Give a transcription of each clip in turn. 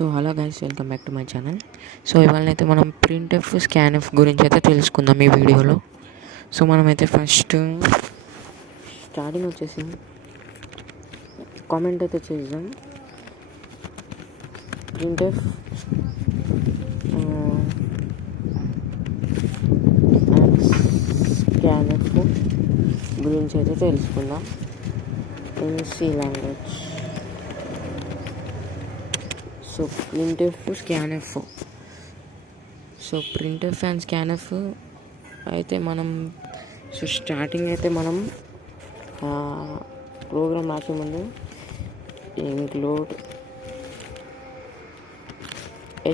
So hello guys, welcome back to my channel. So ఇవాళనైతే మనం printf scanf గురించి అయితే తెలుసుకుందాం ఈ వీడియోలో. సో మనమైతే ఫస్ట్ స్టార్టింగ్ వచ్చేసి కామెంట్ అయితే చేద్దాం. ప్రింట్ఎఫ్ అండ్ స్కాన్ఎఫ్ గురించి అయితే తెలుసుకుందాం in C language. So printf scanf. So printf and scanf అయితే మనం స్టార్టింగ్ అయితే మనం ప్రోగ్రామ్ రాసే ముందు ఇంక్లూడ్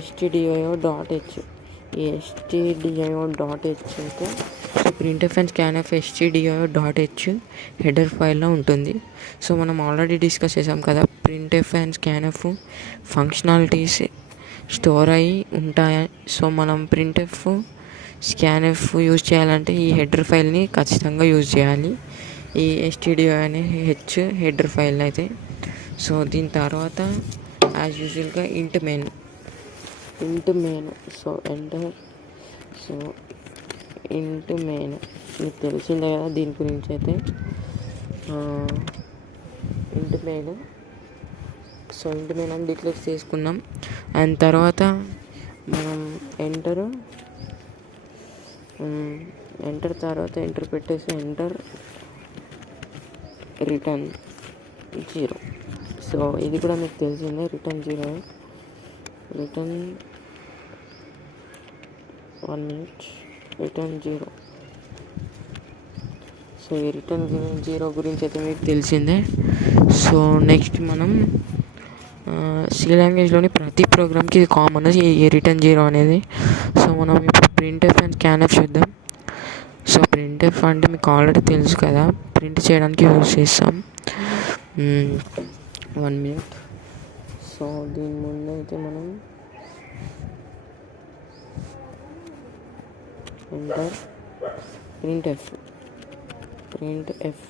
stdio.h ఈ stdio.h అయితే so printf and scanf stdio.h header ఫైల్లో ఉంటుంది. సో మనం ఆల్రెడీ డిస్కస్ చేసాం కదా, printf and scanf functionalities store అయ్యి ఉంటాయి. సో మనం ప్రింట్ఎఫ్ స్కాన్ఎఫ్ యూజ్ చేయాలంటే ఈ హెడర్ ఫైల్ని ఖచ్చితంగా యూజ్ చేయాలి, ఈ stdio అనే హెడర్ ఫైల్ అయితే. సో దీని తర్వాత యాజ్ యూజువల్గా ఇంట్ మెయిన్. So enter. సో ఇంట్ మెయిన్ మీకు తెలిసిందే కదా దీని గురించి అయితే. ఇంట్ మెయిన్. సో ఇంట్ మెయిన్ అని డిక్లేర్ చేసుకున్నాం. అండ్ తర్వాత మనం ఎంటర్ తర్వాత ఎంటర్ పెట్టేసి ఎంటర్ రిటర్న్ 0. సో ఇది కూడా మీకు తెలిసిందే, return 0. Return 1 minute return 0. So ఈ రిటర్న్ 0 గురించి అయితే మీకు తెలిసిందే. సో నెక్స్ట్ మనం సి లాంగ్వేజ్లోని ప్రతి ప్రోగ్రామ్కి ఇది కామన్, ఈ రిటర్న్ 0 అనేది. సో మనం ఇప్పుడు ప్రింట్ఎఫ్ అండ్ స్కాన్ఎఫ్ చూద్దాం. సో ప్రింట్ఎఫ్ అంటే మీకు ఆల్రెడీ తెలుసు కదా, ప్రింట్ చేయడానికి యూజ్ చేస్తాం. 1 minute. సో దీని ముందు అయితే మనం ఎంటర్ ప్రింట్ఎఫ్.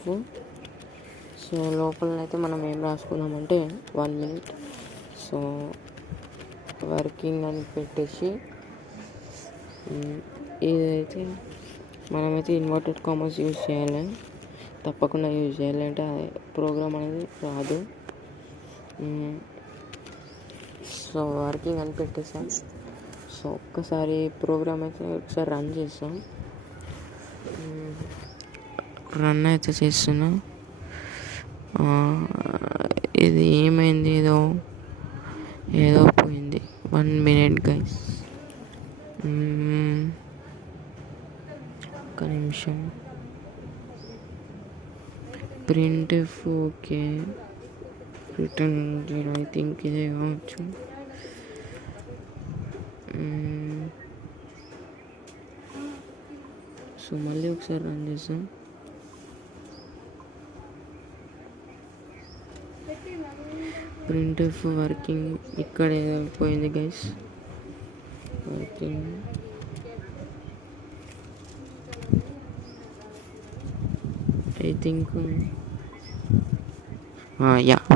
సో లోపలనైతే మనం ఏం రాసుకుందామంటే 1 minute. సో వర్కింగ్ అని పెట్టేసి ఇదైతే మనమైతే ఇన్వర్టెడ్ కామర్స్ యూజ్ చేయాలి, తప్పకుండా యూజ్ చేయాలి, అంటే ప్రోగ్రామ్ అనేది రాదు. సో వర్కింగ్ అని పెట్టేసాం. సో ఒక్కసారి ప్రోగ్రామ్ అయితే ఒకసారి రన్ చేస్తాం. రన్ అయితే చేస్తున్నా. ఇది ఏమైంది, ఏదో పోయింది. 1 minute గైస్, ఒక్క నిమిషం. Printf okay, return 0 I think ఇదే కావచ్చు. సో మళ్ళీ ఒకసారి రన్ చేస్తాం. ప్రింట్ఎఫ్ వర్కింగ్ ఇక్కడ ఏదో పోయింది గైస్. వర్కింగ్ ఐ థింక్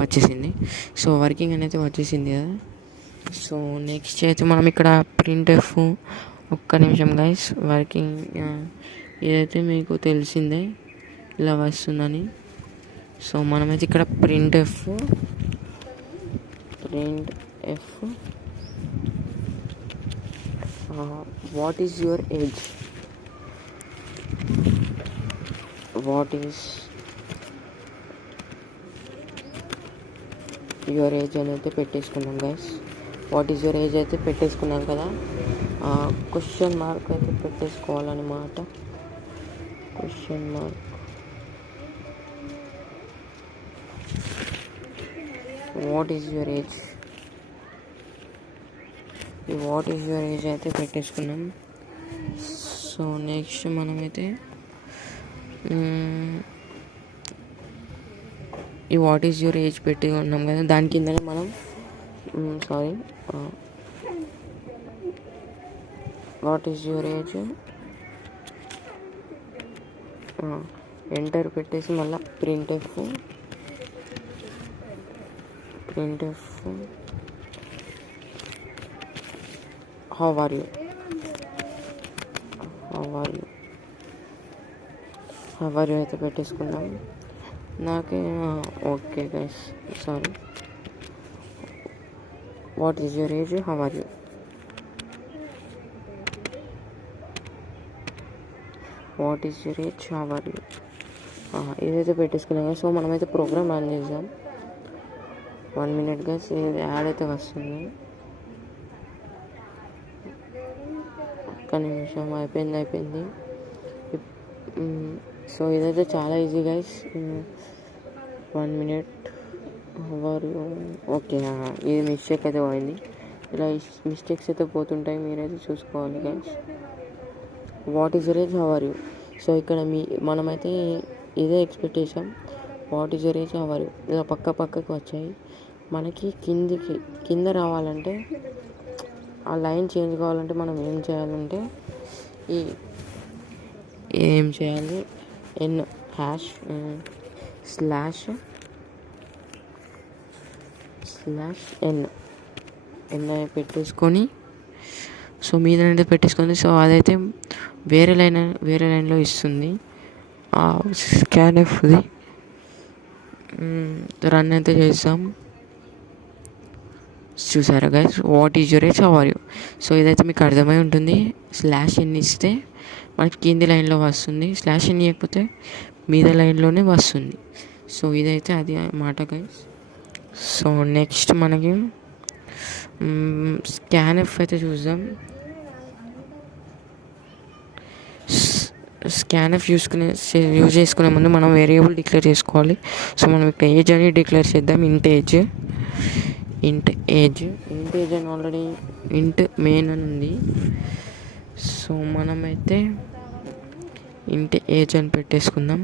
వచ్చేసింది. సో వర్కింగ్ అనేది వచ్చేసింది కదా. సో నెక్స్ట్ అయితే మనం ఇక్కడ ప్రింట్ఎఫ్, ఒక్క నిమిషం గైస్, వర్కింగ్ ఇదైతే మీకు తెలిసిందే ఇలా వస్తుందని. సో మనమైతే ఇక్కడ printf what is your age, what is your age అని అయితే పెట్టేసుకున్నాం guys. What is your age అయితే పెట్టేసుకున్నాం కదా. క్వశ్చన్ మార్క్ అయితే పెట్టేసుకోవాలన్నమాట. Question mark. What is your age. ఈ వాట్ ఈజ్ యువర్ ఏజ్ అయితే పెట్టేసుకున్నాం. సో నెక్స్ట్ మనమైతే ఈ వాట్ ఈజ్ యువర్ ఏజ్ పెట్టి ఉన్నాం కదా, దాని కిందనే మనం what is your age enter పెట్టేసి మళ్ళీ printf how are you, how are you, how are you అయితే పెట్టేసుకుందాం. నాకే okay guys, sorry. What is your age, how are you, what is your age, how are you. ఇదైతే పెట్టేసుకున్నాం కదా. So మనమైతే program run చేద్దాం. 1 minute గైస్, ఇది add అయితే వస్తుంది. ఒక్క నిమిషం, అయిపోయింది. సో ఇదైతే చాలా easy guys. 1 minute, how are you. Okay, ఇది మిస్టేక్ అయితే పోయింది. ఇలా మిస్టేక్స్ అయితే పోతుంటాయి, మీరైతే చూసుకోవాలి guys. What is your age, how are you. So ఇక్కడ మనమైతే ఇదే ఎక్స్పెక్ట్ చేసాం. What is your age, how are you. ఇలా పక్కకి వచ్చాయి. మనకి కింద రావాలంటే, ఆ లైన్ చేంజ్ కావాలంటే మనం ఏం చేయాలంటే ఏం చేయాలి, స్లాష్ ఎన్ పెట్టేసుకొని, సో మీద అనేది పెట్టేసుకొని, సో అదైతే వేరే లైన్లో ఇస్తుంది. స్కాన్ఎఫ్ది రన్ అయితే చేస్తాం. చూసారా guys, what is your age, how are you. So ఇదైతే మీకు అర్థమై ఉంటుంది. స్లాష్ ఎన్ ఇస్తే మనకి కింది లైన్లో వస్తుంది, స్లాష్ ఎన్ ఇవ్వకపోతే మీద లైన్లోనే వస్తుంది. సో ఇదైతే అది మాట గైస్. సో నెక్స్ట్ మనకి స్కాన్ఎఫ్ అయితే చూద్దాం. స్కాన్ఎఫ్ యూజ్ చేసుకునే ముందు మనం వేరియబుల్ డిక్లేర్ చేసుకోవాలి. సో మనం ఇక్కడ ఏజ్ అని డిక్లేర్ చేద్దాం. ఇంట్ ఏజ్ అని ఆల్రెడీ ఇంట్ మెయిన్ అని ఉంది. సో మనమైతే ఇంట్ ఏజ్ అని పెట్టేసుకుందాం.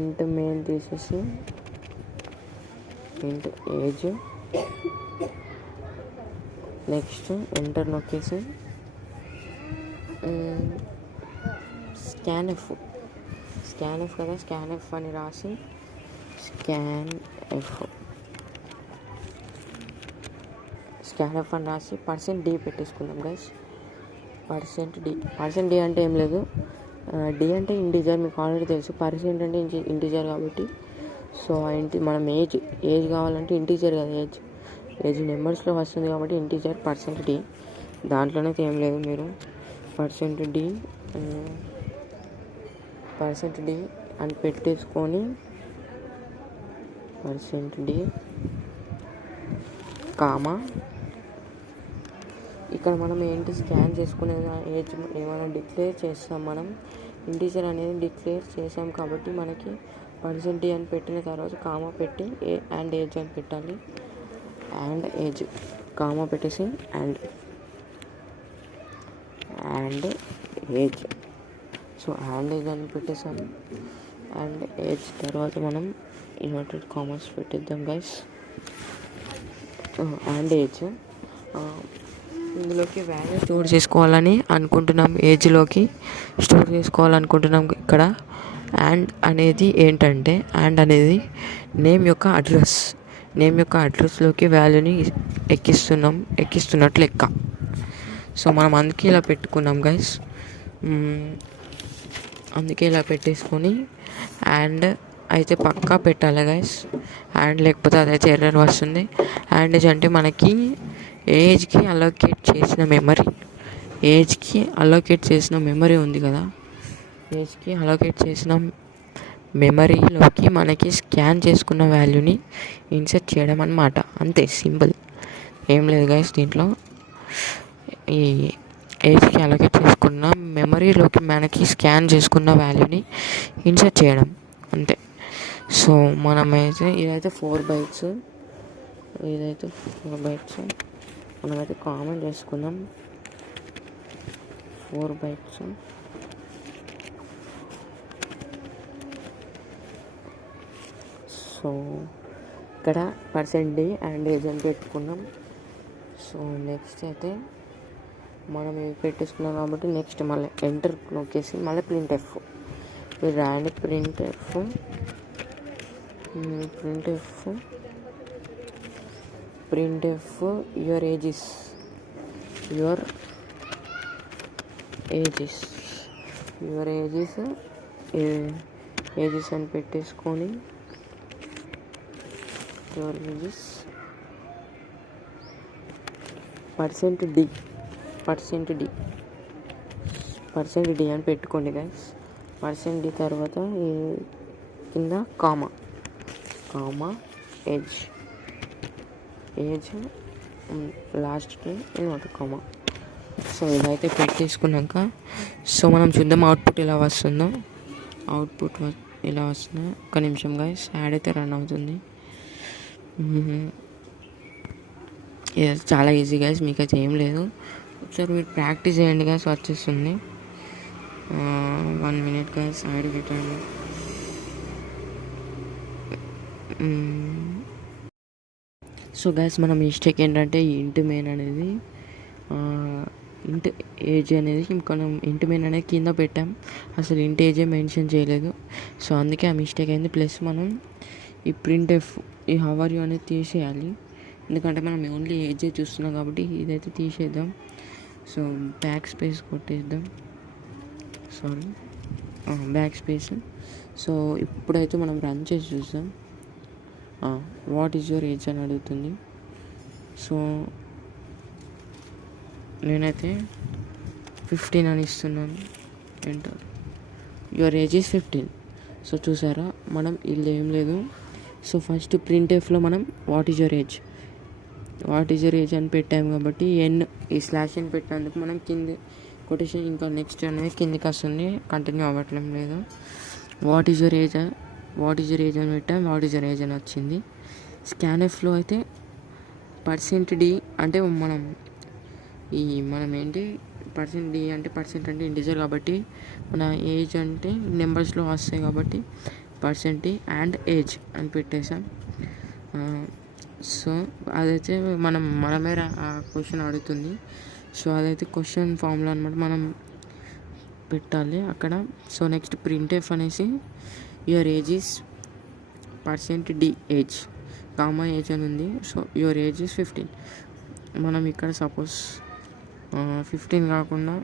ఇంట్ మెయిన్ తీసేసి ఇంట్ ఏజ్, నెక్స్ట్ ఎంటర్ నొక్కేసి స్కాన్ఎఫ్ కదా, స్కాన్ఎఫ్ అని రాసి స్కాన్ఎఫ్ అని రాసి %d పెట్టేసుకుందాం గైస్. %d అంటే ఏం లేదు, డి అంటే ఇంటీజర్, మీకు ఆల్రెడీ తెలుసు. పర్సెంట్ అంటే ఇంటీజర్ కాబట్టి, సో మనం ఏజ్ కావాలంటే ఇంటీజర్ కదా, ఏజ్ నెంబర్స్లో వస్తుంది కాబట్టి ఇంటీజర్ %d. దాంట్లోనైతే ఏం లేదు, మీరు %d అని పెట్టేసుకొని %d కామా, ఇక్కడ మనం ఏంటి స్కాన్ చేసుకునే ఏజ్ ఏమైనా డిక్లేర్ చేస్తాం. మనం ఇంటీజర్ అనేది డిక్లేర్ చేసాం కాబట్టి మనకి %d అని పెట్టిన తర్వాత కామా పెట్టి అండ్ ఏజ్ అని పెట్టాలి. అండ్ ఏజ్ కామా పెట్టేసి and age. So and age అని పెట్టేసాం. అండ్ ఏజ్ తర్వాత మనం ఇన్వర్టెడ్ కామర్స్ పెట్టిద్దాం గైస్. అండ్ ఏజ్ ఇందులోకి వాల్యూ స్టోర్ చేసుకోవాలని అనుకుంటున్నాం, ఏజ్లోకి స్టోర్ చేసుకోవాలనుకుంటున్నాం. ఇక్కడ అండ్ అనేది ఏంటంటే, అండ్ అనేది నేమ్ యొక్క అడ్రస్లోకి వాల్యూని ఎక్కిస్తున్నట్లు లెక్క. సో మనం అందుకే ఇలా పెట్టుకున్నాం గైస్. అందుకే ఇలా పెట్టేసుకొని అండ్ అయితే పక్కా పెట్టాలి గైస్. అండ్ లేకపోతే అదైతే ఎర్రర్ వస్తుంది. అండ్ ఏజ్ అంటే మనకి ఏజ్కి అలోకేట్ చేసిన మెమరీ ఉంది కదా, ఏజ్కి అలోకేట్ చేసిన మెమరీలోకి మనకి స్కాన్ చేసుకున్న వాల్యూని ఇన్సర్ట్ చేయడం అన్నమాట. అంతే, సింపుల్, ఏం లేదు గైస్. దీంట్లో ఈ ఏజ్కి అలోకేట్ చేసుకున్న మెమరీలోకి మనకి స్కాన్ చేసుకున్న వాల్యూని ఇన్సర్ట్ చేయడం అంతే. సో మనమైతే ఇదైతే 4 bytes, మనమైతే కామన్ చేసుకుందాం. 4 bytes. సో ఇక్కడ %d అండ్ ఏజ్ అని పెట్టుకున్నాం. సో నెక్స్ట్ అయితే మనం ఇవి పెట్టేసుకున్నాం కాబట్టి నెక్స్ట్ మళ్ళీ ఎంటర్ నొక్కేసి మళ్ళీ ప్రింట్ఎఫ్ మీరు రాయండి. Printf printf your your ages ages అని పెట్టేసుకొని your ages పర్సెంట్ డి అని పెట్టుకోండి గైస్. %d తర్వాత కింద కామా ఏజ్ లాస్ట్కి ఇన్నోటి కామా. సో ఇలా అయితే పెట్టేసుకున్నాక సో మనం చూద్దాం అవుట్పుట్ ఎలా వస్తుందో. ఎలా వస్తుందో ఒక నిమిషం గైస్, యాడ్ అయితే రన్ అవుతుంది. చాలా ఈజీ గైస్, మీకు అయితే ఏం లేదు. ఒకసారి మీరు ప్రాక్టీస్ చేయండి గైస్, వచ్చేస్తుంది. 1 minute గైస్, యాడ్ పెట్టండి. సో గైస్ మన మిస్టేక్ ఏంటంటే ఇంట్ మెయిన్ అనేది ఇంట్ ఏజ్ అనేది మనం ఇంట్ మెయిన్ అనేది కింద పెట్టాం, అసలు ఇంట్ ఏజే మెన్షన్ చేయలేదు. సో అందుకే ఆ మిస్టేక్ అయింది. ప్లస్ మనం ఈ printf ఈ హౌ ఆర్ యు అనేది తీసేయాలి, ఎందుకంటే మనం ఓన్లీ ఏజే చూస్తున్నాం కాబట్టి ఇదైతే తీసేద్దాం. సో బ్యాక్ స్పేస్ కొట్టేద్దాం, బ్యాక్ స్పేస్. సో ఇప్పుడైతే మనం రన్ చేసి చూద్దాం. వాట్ ఈజ్ యువర్ ఏజ్ అని అడుగుతుంది. సో నేనైతే 15 అని ఇస్తున్నాను, enter. Your age is 15. So చూసారా, మనం ఇల్లు ఏం లేదు. సో ఫస్ట్ printfలో మనం వాట్ ఈజ్ యువర్ ఏజ్ అని పెట్టాము కాబట్టి ఈ స్లాష్ అని పెట్టినందుకు మనం కింది కొటేషన్ ఇంకా నెక్స్ట్ అనేది కిందికి వస్తుంది, కంటిన్యూ అవ్వట్లేం లేదు. వాట్ ఈజ్ యువర్ ఏజ్ అని పెట్టాం, వాట్ ఈజ్ యువర్ ఏజ్ అని వచ్చింది. స్కాన్ఎఫ్లో అయితే %d అంటే మనం ఏంటి %d అంటే ఇంటిజర్ కాబట్టి మన ఏజ్ అంటే నెంబర్స్లో వస్తాయి కాబట్టి %d అండ్ ఏజ్ అని పెట్టేసాం. సో అదైతే మనమే ఆ క్వశ్చన్ అడుగుతుంది. సో అదైతే క్వశ్చన్ ఫామ్లో అనమాట మనం పెట్టాలి అక్కడ. సో నెక్స్ట్ printf అనేసి your age is %d age comma age అని ఉంది. So your age is 15. మనం ఇక్కడ సపోజ్ 15 కాకుండా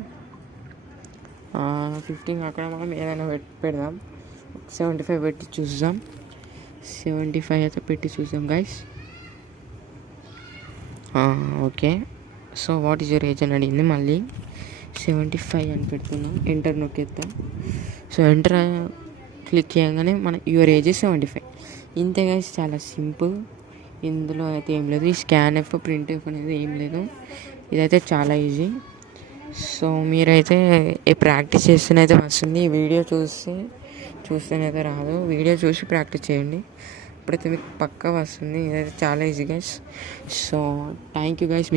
మనం ఏదైనా పెడదాం. 75 పెట్టి చూద్దాం. 75 అయితే పెట్టి చూద్దాం guys. Okay. So what is your age అని అడిగింది, మళ్ళీ 75 అని పెడుతున్నాం, ఎంటర్ నొక్కేద్దాం. సో ఎంటర్ క్లిక్ చేయగానే మన యువర్ ఏజ్ 75. ఇంతే గైస్, చాలా సింపుల్. ఇందులో అయితే ఏం లేదు, ఈ స్కాన్ఎఫ్ printf అనేది ఏం లేదు. ఇదైతే చాలా ఈజీ. సో మీరైతే ప్రాక్టీస్ చేస్తేనైతే వస్తుంది. ఈ వీడియో చూస్తేనైతే రాదు, వీడియో చూసి ప్రాక్టీస్ చేయండి, ఇప్పుడైతే మీకు పక్కా వస్తుంది. ఇదైతే చాలా easy guys. So thank you guys.